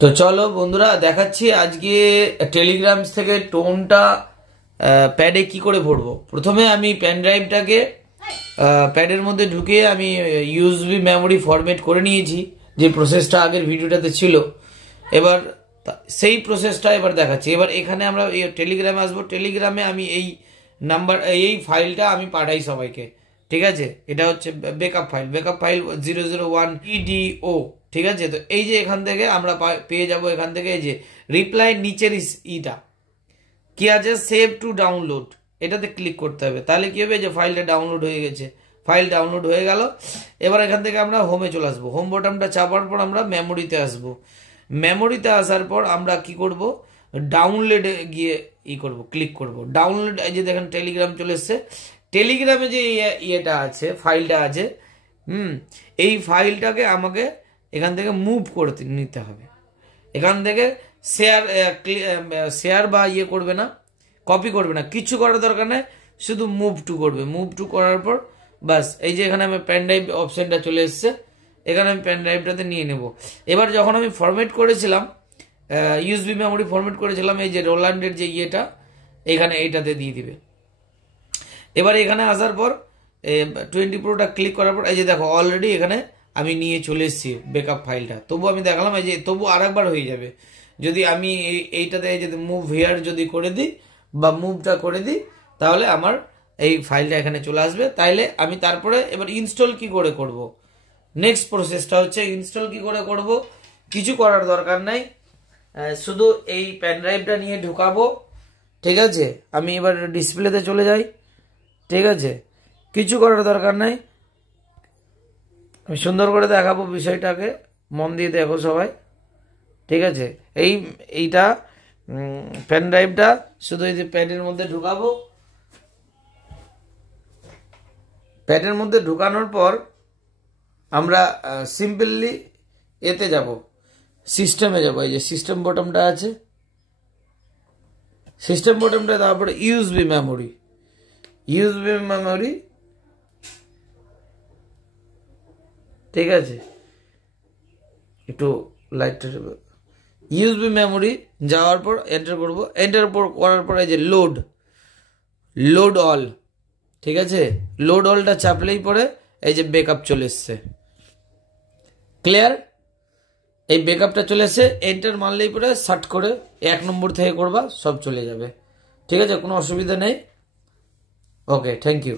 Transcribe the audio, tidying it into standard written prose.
তো চলো বন্ধুরা দেখাচ্ছি আজকে টেলিগ্রাম থেকে টোনটা প্যাডে কি করে ভরবো। প্রথমে আমি পেন ড্রাইভটাকে প্যাডের মধ্যে ঢুকিয়ে আমি ইউএসবি মেমোরি ফরম্যাট করে নিয়েছি, যে প্রসেসটা আগের ভিডিওটাতে ছিল। এবার সেই প্রসেসটা এবার দেখাচ্ছি। এবার এখানে আমরা টেলিগ্রামে আসবো। টেলিগ্রামে আমি এই নাম্বার এই ফাইলটা আমি পাঠাই সবাইকে, ঠিক আছে। এটা হচ্ছে ব্যাকআপ ফাইল 001 EDO, ঠিক আছে। তো এই যে এখান থেকে আমরা পেয়ে যাব, এখান থেকে এই যে রিপ্লাই নিচের ইটা কি আছে, সেভ টু ডাউনলোড, এটাতে ক্লিক করতে হবে। তাহলে কি হবে, যে ফাইলটা ডাউনলোড হয়ে গেছে। ফাইল ডাউনলোড হয়ে গেল। এবার এখান থেকে আমরা হোমে চলে আসবো। হোম বাটনটা চাপার পর আমরা মেমোরিতে আসবো। মেমোরিতে আসার পর আমরা কি করব, ডাউনলোডে গিয়ে করব, ক্লিক করব। ডাউনলোড, এই যে দেখেন টেলিগ্রাম চলে এসছে। টেলিগ্রামে যে ইয়েটা আছে, ফাইলটা আছে, এই ফাইলটাকে আমাকে এখান থেকে মুভ করতে নিতে হবে। এখান থেকে শেয়ার বা করবে না, কপি করবে না, কিছু করার দরকার নেই, শুধু মুভ টু করবে। মুভ টু করার পর বাস এই যে এখানে আমার পেন ড্রাইভ অপশনটা চলে এসছে, এখানে আমি পেন ড্রাইভটাতে নিয়ে নেব। এবার যখন আমি ফরম্যাট করেছিলাম, ইউএসবি মেমোরি ফরম্যাট করেছিলাম, এই যে রোল্যান্ডের যে ইয়েটা, এখানে এইটাতে দিয়ে দিবে। এবার এখানে আসার পর 20 Proটা ক্লিক করার পর এই যে দেখো অলরেডি এখানে আমি নিয়ে চলে এসেছি ব্যাকআপ ফাইলটা। তবু আমি দেখালাম, এই যে তবু আরেকবার হয়ে যাবে যদি আমি এইটাতে যদি মুভ হিয়ার যদি করে দিই বা মুভটা করে দিই, তাহলে আমার এই ফাইলটা এখানে চলে আসবে। তাইলে আমি তারপরে এবার ইনস্টল কি করে করব, নেক্সট প্রসেসটা হচ্ছে ইনস্টল কি করে করব। কিছু করার দরকার নাই, শুধু এই পেন ড্রাইভটা নিয়ে ঢুকাবো, ঠিক আছে। আমি এবার ডিসপ্লেতে চলে যাই, ঠিক আছে। কিছু করার দরকার নাই, আমি সুন্দর করে দেখাবো বিষয়টাকে, মন দিয়ে দেখো সবাই, ঠিক আছে। এইটা পেন ড্রাইভটা শুধু এই যে প্যাডের মধ্যে ঢুকাবো। প্যাডের মধ্যে ঢুকানোর পর আমরা সিম্পলি এতে যাব, সিস্টেমে যাব। এই যে সিস্টেম বটমটা আছে, সিস্টেম বটমটা, তারপরে ইউএসবি মেমোরি, ঠিক আছে। একটু লাইটটা, ইউএসবি মেমোরি যাওয়ার পর এন্টার করব। এন্টার করার পর এই যে লোড অল, ঠিক আছে। লোড অলটা চাপলেই পরে এই যে ব্যাকআপ চলে এসছে, ক্লিয়ার। এই ব্যাকআপটা চলে এসছে, এন্টার মারলেই পরে সার্চ করে 1 নম্বর থেকে করবা, সব চলে যাবে, ঠিক আছে। কোনো অসুবিধা নেই। ওকে, থ্যাংক ইউ।